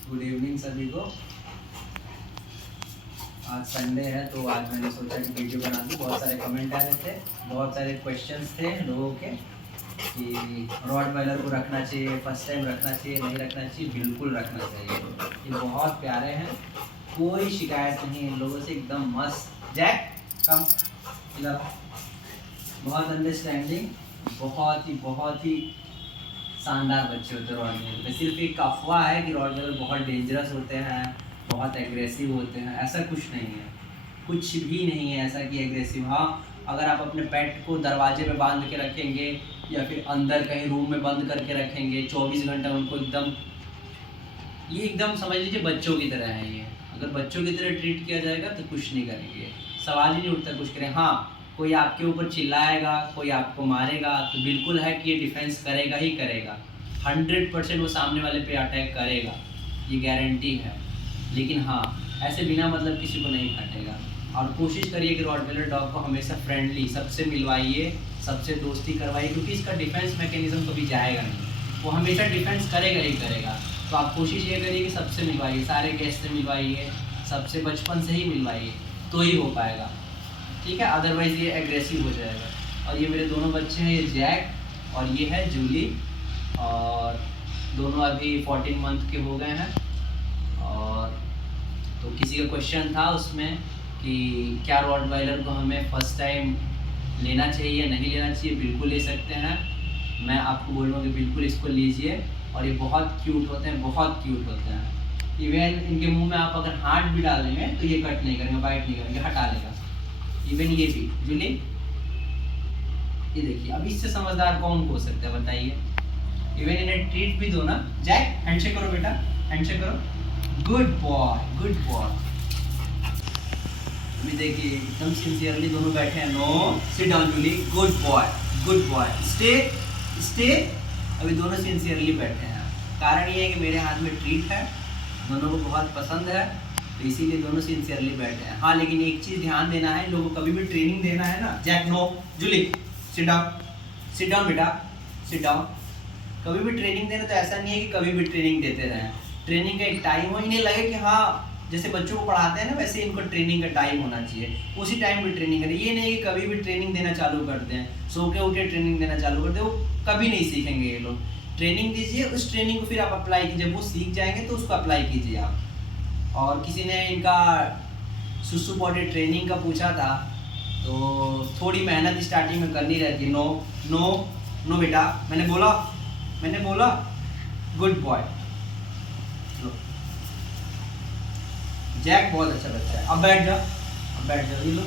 Good evening सभी को। आज संडे है तो आज मैंने सोचा कि वीडियो बना दूँ। बहुत सारे कमेंट आ रहे थे, बहुत सारे क्वेश्चंस थे लोगों के कि रॉटवाइलर को रखना चाहिए, फर्स्ट टाइम रखना चाहिए, नहीं रखना चाहिए। बिल्कुल रखना चाहिए, ये बहुत प्यारे हैं, कोई शिकायत नहीं है इन लोगों से, एकदम मस्त। जैक कम इधर, बहुत अंडरस्टैंडिंग, बहुत ही शानदार बच्चे होते हैं रॉटवाइलर। सिर्फ एक अफवाह है कि रॉटवाइलर बहुत डेंजरस होते हैं, बहुत एग्रेसिव होते हैं, ऐसा कुछ नहीं है, कुछ भी नहीं है ऐसा कि एग्रेसिव। हाँ, अगर आप अपने पेट को दरवाजे पे बांध के रखेंगे या फिर अंदर कहीं रूम में बंद करके रखेंगे 24 घंटा उनको एकदम समझ लीजिए बच्चों की तरह है ये। अगर बच्चों की तरह ट्रीट किया जाएगा तो कुछ नहीं करेंगे, सवाल ही नहीं उठता कुछ करें। हाँ, कोई आपके ऊपर चिल्लाएगा, कोई आपको मारेगा तो बिल्कुल है कि ये डिफेंस करेगा ही करेगा, 100% वो सामने वाले पे अटैक करेगा, ये गारंटी है। लेकिन हाँ, ऐसे बिना मतलब किसी को नहीं काटेगा। और कोशिश करिए कि रॉटवाइलर डॉग को हमेशा फ्रेंडली, सबसे मिलवाइए, सबसे दोस्ती करवाइए, क्योंकि इसका डिफेंस मैकेनिज्म कभी जाएगा नहीं, वो हमेशा डिफेंस करेगा ही करेगा। तो आप कोशिश ये करिए कि सबसे मिलवाइए, सारे गेस्ट से मिलवाइए, सबसे बचपन से ही मिलवाइए, तो ही हो पाएगा, ठीक है। अदरवाइज़ ये एग्रेसिव हो जाएगा। और ये मेरे दोनों बच्चे हैं, ये जैक और ये है जूली, और दोनों अभी 14 मंथ के हो गए हैं। और तो किसी का क्वेश्चन था उसमें कि क्या रॉटवाइलर को हमें फ़र्स्ट टाइम लेना चाहिए या नहीं लेना चाहिए। बिल्कुल ले सकते हैं, मैं आपको बोलूँगा कि बिल्कुल इसको लीजिए। और ये बहुत क्यूट होते हैं, बहुत क्यूट होते हैं। इवन इनके मुंह में आप अगर हाथ भी डाल देंगे तो ये कट नहीं करेंगे, बाइट नहीं करेंगे, हटा लेगा। इवन ये भी जूली, ये देखिए, अब इससे समझदार कौन हो सकता है बताइए। इवन इन्हें ट्रीट भी दो ना। जैक हैंडशेक करो बेटा, हैंडशेक करो, गुड बॉय, गुड बॉय। अभी देखिए एकदम सिंसियरली दोनों बैठे हैं। No, sit down Julie, good boy, good boy, stay stay. अभी दोनों सिंसियरली बैठे हैं। कारण ये है कि मेरे हाथ में ट्रीट है, दोनों को बहुत पसंद है, तो इसीलिए दोनों सिंसियरली बैठे हैं। हाँ, लेकिन एक चीज़ ध्यान देना है, लोगों को कभी भी ट्रेनिंग देना है ना। Jack no, Julie sit down, sit down बेटा, सिट डाउन। कभी भी ट्रेनिंग देना तो ऐसा नहीं है कि कभी भी ट्रेनिंग देते रहें। ट्रेनिंग का एक टाइम हो, इन्हें लगे कि हाँ जैसे बच्चों को पढ़ाते हैं ना वैसे इनको ट्रेनिंग का टाइम होना चाहिए, उसी टाइम भी ट्रेनिंग करें। ये नहीं कि कभी भी ट्रेनिंग देना चालू करते हैं, सो के उठे ट्रेनिंग देना चालू करते हैं, वो कभी नहीं सीखेंगे ये लोग। ट्रेनिंग दीजिए, उस ट्रेनिंग को फिर आप अप्लाई कीजिए, जब वो सीख जाएंगे तो उसको अप्लाई कीजिए आप। और किसी ने इनका सुसु पॉटी ट्रेनिंग का पूछा था, तो थोड़ी मेहनत स्टार्टिंग में करनी रहती है। नो नो नो बेटा, मैंने बोला गुड बॉय। जैक बहुत अच्छा बच्चा है। अब बैठ जाओ, अब बैठ जाओ, ये लो,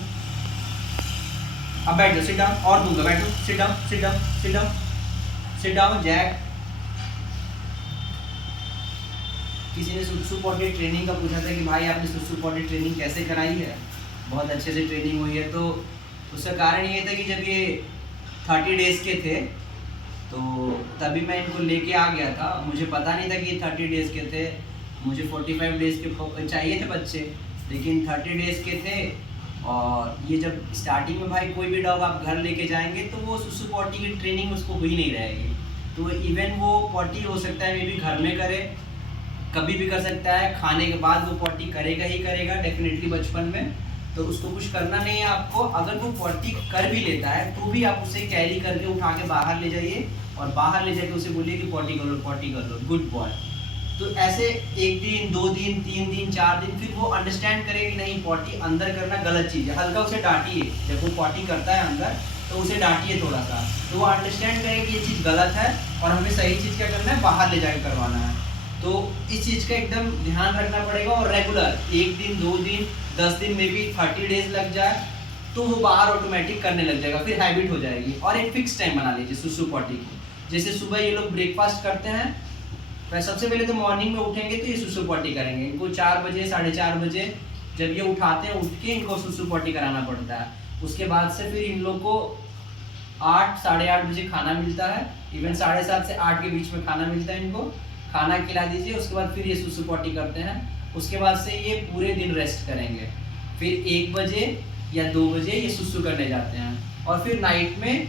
अब बैठ जाओ, सिट डाउन, और दूंगा, बैठो, sit down, sit down, sit down, sit down. Jack, किसी ने सुसु पॉटी ट्रेनिंग का पूछा था कि भाई आपने सुसु पॉटी ट्रेनिंग कैसे कराई है, बहुत अच्छे से ट्रेनिंग हुई है। तो उसका कारण ये था कि जब ये 30 डेज़ के थे तो तभी मैं इनको लेके आ गया था। मुझे पता नहीं था कि ये 30 डेज़ के थे, मुझे 45 डेज़ के चाहिए थे बच्चे, लेकिन 30 डेज़ के थे। और ये जब स्टार्टिंग में भाई कोई भी डॉग आप घर लेके जाएंगे तो वो सुसु पॉटी की ट्रेनिंग उसको हुई नहीं रहेगी। तो इवन वो पॉटी हो सकता है मे भी घर में करे, कभी भी कर सकता है, खाने के बाद वो पॉटी करेगा ही करेगा डेफिनेटली बचपन में। तो उसको कुछ करना नहीं है आपको। अगर वो पॉटी कर भी लेता है तो भी आप उसे कैरी करके उठा के बाहर ले जाइए, और बाहर ले जाके उसे बोलिए कि पॉटी कर लो, पॉटी कर लो, गुड बॉय। तो ऐसे 1 दिन 2 दिन 3 दिन 4 दिन, फिर वो अंडरस्टैंड करेगा कि नहीं पॉटी अंदर करना गलत चीज़ है। हल्का उसे डांटिए, जब वो पॉटी करता है अंदर तो उसे डांटिए थोड़ा सा, तो वो अंडरस्टैंड करेगा कि ये चीज़ गलत है और हमें सही चीज़ क्या करना है, बाहर ले जाकर करवाना है। तो इस चीज़ का एकदम ध्यान रखना पड़ेगा। और रेगुलर 1 दिन 2 दिन 10 दिन में भी 30 डेज़ लग जाए तो वो बाहर ऑटोमेटिक करने लग जाएगा, फिर हैबिट हो जाएगी। और एक फिक्स टाइम बना लीजिए सुसु पॉटी की। जैसे सुबह ये लोग ब्रेकफास्ट करते हैं, तो सबसे पहले तो मॉर्निंग में उठेंगे तो ये सुसु पॉटी करेंगे। इनको 4 बजे 4:30 बजे जब ये उठाते हैं, उठ के इनको सुसु पॉटी कराना पड़ता है। उसके बाद से फिर इन लोग को 8 साढ़े 8 बजे खाना मिलता है। इवन 7:30 से 8 के बीच में खाना मिलता है इनको, खाना खिला दीजिए। उसके बाद फिर ये सुसु पॉटी करते हैं। उसके बाद से ये पूरे दिन रेस्ट करेंगे, फिर 1 बजे या 2 बजे ये सुसु करने जाते हैं। और फिर नाइट में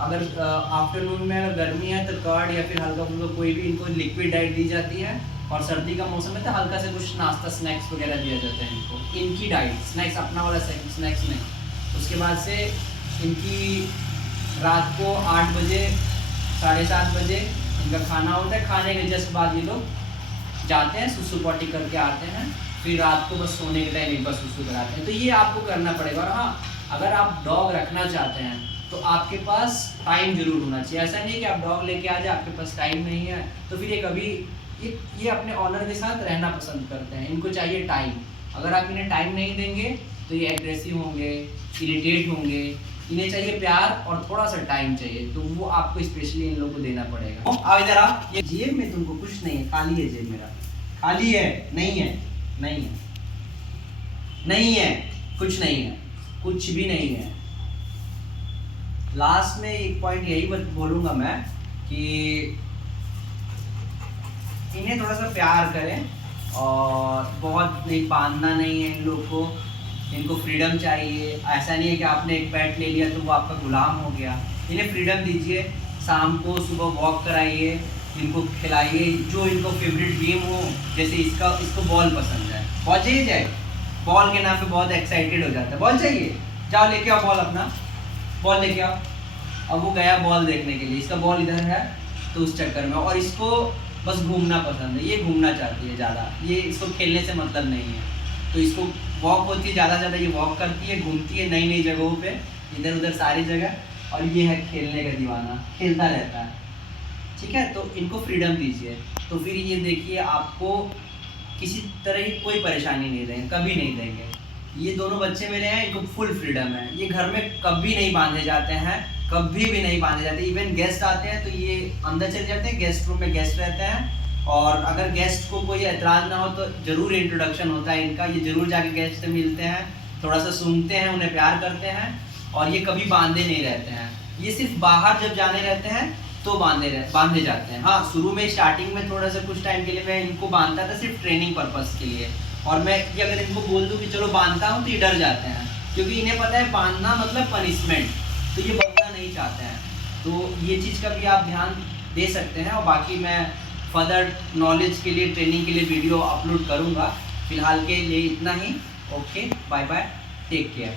अगर आफ्टरनून में अगर गर्मी है तो कर्ड या फिर हल्का फुल्का कोई भी इनको लिक्विड डाइट दी जाती है, और सर्दी का मौसम है तो हल्का से कुछ नाश्ता स्नैक्स वगैरह दिया जाता है इनको। इनकी डाइट स्नैक्स, अपना वाला स्नैक्स नहीं। उसके बाद से इनकी रात को 8 बजे 7:30 बजे इनका खाना होता है। खाने के जस्ट बाद ये लोग जाते हैं, सुसु पॉटी करके आते हैं, फिर रात को बस सोने के टाइम एक बार सुसु कराते हैं। तो ये आपको करना पड़ेगा। और हाँ, अगर आप डॉग रखना चाहते हैं तो आपके पास टाइम जरूर होना चाहिए। ऐसा नहीं है कि आप डॉग लेके आ जाए, आपके पास टाइम नहीं है तो फिर ये कभी ये अपने ऑनर के साथ रहना पसंद करते हैं। इनको चाहिए टाइम। अगर आप इन्हें टाइम नहीं देंगे तो ये एग्रेसिव होंगे, इरिटेट होंगे। इन्हें चाहिए प्यार और थोड़ा सा टाइम चाहिए, तो वो आपको स्पेशली इन लोगों को देना पड़ेगा। आओ इधर आओ। ये जेब में तुमको कुछ नहीं है, खाली है जेब मेरा, खाली है, नहीं है, नहीं है, नहीं है, कुछ नहीं है, कुछ भी नहीं है। लास्ट में एक पॉइंट यही बोलूँगा मैं कि इन्हें थोड़ा सा प्यार करें और बहुत नहीं बांधना नहीं है इन लोग को। इनको फ्रीडम चाहिए। ऐसा नहीं है कि आपने एक पेट ले लिया तो वो आपका गुलाम हो गया। इन्हें फ्रीडम दीजिए। शाम को सुबह वॉक कराइए, इनको खिलाइए जो इनको फेवरेट गेम हो। जैसे इसको बॉल पसंद है, बॉल चाहिए जाए, बॉल के नाम पे बहुत एक्साइटेड हो जाता है। बॉल चाहिए, जाओ लेके आओ बॉल, अपना बॉल लेके आओ। अब वो गया बॉल देखने के लिए, इसका बॉल इधर है तो उस चक्कर में। और इसको बस घूमना पसंद है, ये घूमना चाहती है ज़्यादा, ये इसको खेलने से मतलब नहीं है। तो इसको वॉक होती है, ज़्यादा से ज़्यादा ये वॉक करती है, घूमती है नई नई जगहों पे, इधर उधर सारी जगह। और ये है खेलने का दीवाना, खेलता रहता है। ठीक है, तो इनको फ्रीडम दीजिए, तो फिर ये देखिए आपको किसी तरह की कोई परेशानी नहीं देंगे, कभी नहीं देंगे। ये दोनों बच्चे मेरे हैं, इनको फुल फ्रीडम है। ये घर में कभी नहीं बांधे जाते हैं, कभी भी नहीं बांधे जाते। इवन गेस्ट आते हैं तो ये अंदर चले जाते हैं, गेस्ट रूम में गेस्ट रहते हैं। और अगर गेस्ट को कोई एतराज़ ना हो तो ज़रूर इंट्रोडक्शन होता है इनका। ये ज़रूर जाके गेस्ट से मिलते हैं, थोड़ा सा सूंघते हैं, उन्हें प्यार करते हैं। और ये कभी बांधे नहीं रहते हैं। ये सिर्फ बाहर जब जाने रहते हैं तो बांधे जाते हैं। हाँ, शुरू में स्टार्टिंग में थोड़ा सा कुछ टाइम के लिए मैं इनको बांधता था, सिर्फ ट्रेनिंग पर्पज़ के लिए। और मैं ये अगर इनको बोल दूँ कि चलो बांधता हूँ तो ये डर जाते हैं, क्योंकि इन्हें पता है बांधना मतलब पनिशमेंट, तो ये बांधना नहीं चाहते हैं। तो ये चीज़ का भी आप ध्यान दे सकते हैं। और बाकी मैं फर्दर नॉलेज के लिए, ट्रेनिंग के लिए वीडियो अपलोड करूँगा। फिलहाल के लिए इतना ही। Okay, bye bye, take care.